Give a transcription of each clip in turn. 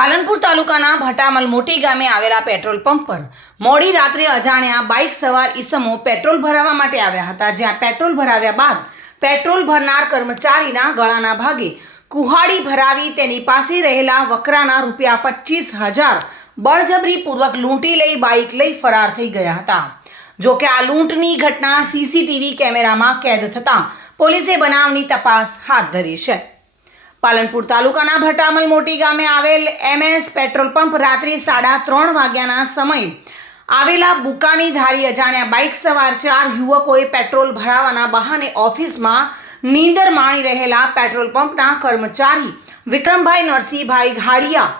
પાલનપુર તાલુકાના ભટામલ મોટી ગામે આવેલા પેટ્રોલ પંપ પર મોડી રાત્રે અજાણ્યા બાઇક સવાર ઈસમો પેટ્રોલ ભરાવવા માટે આવ્યા હતા, જ્યાં પેટ્રોલ ભરાવ્યા બાદ પેટ્રોલ ભરનાર કર્મચારીના ગળાના ભાગે કુહાડી ભરાવી તેની પાસે રહેલા વકરાના ₹25,000 બળજબરીપૂર્વક લૂંટી લઈ બાઇક લઈ ફરાર થઈ ગયા હતા। જો કે આ લૂંટની ઘટના સીસીટીવી કેમેરામાં કેદ થતાં પોલીસે બનાવની તપાસ હાથ ધરી છે। પાલનપુર તાલુકાના ભટામલ મોટી ગામે આવેલ MS પેટ્રોલ પંપ રાત્રે 3:30 વાગ્યાના સમયે આવેલા બુકાની ધારી અજાણ્યા બાઇક સવાર 4 યુવકોએ પેટ્રોલ ભરાવવાના બહાને ઓફિસમાં નીંદર માણી રહેલા પેટ્રોલ પંપના કર્મચારી વિક્રમભાઈ નરસિંહભાઈ ઘાડિયા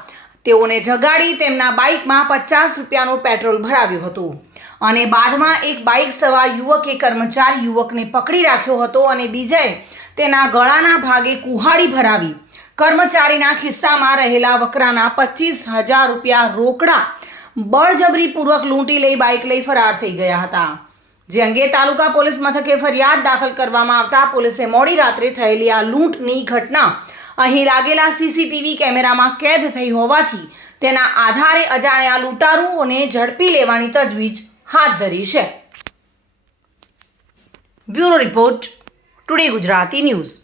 તેઓને જગાડી તેમના બાઇકમાં ₹50નું પેટ્રોલ ભરાવ્યું હતું અને બાદમાં એક બાઇક સવાર યુવકે કર્મચારી યુવકને પકડી રાખ્યો હતો અને બીજાએ તેના ગળાના ભાગે કુહાડી ભરાવી કર્મચારીના ખિસ્સામાં રહેલા વકરાના ₹25,000 રોકડા બળજબરીપૂર્વક લૂંટી લઈ બાઇક લઈ ફરાર થઈ ગયા હતા। જે અંગે તાલુકા પોલીસ મથકે ફરિયાદ દાખલ કરવામાં આવતા પોલીસે મોડી રાત્રે થયેલી આ લૂંટની ઘટના અહીં લાગેલા સીસીટીવી કેમેરામાં કેદ થઈ હોવાથી તેના આધારે અજાણ્યા લૂંટારુઓને ઝડપી લેવાની તજવીજ હાથ ધરી છે। Bureau report, today Gujarati news.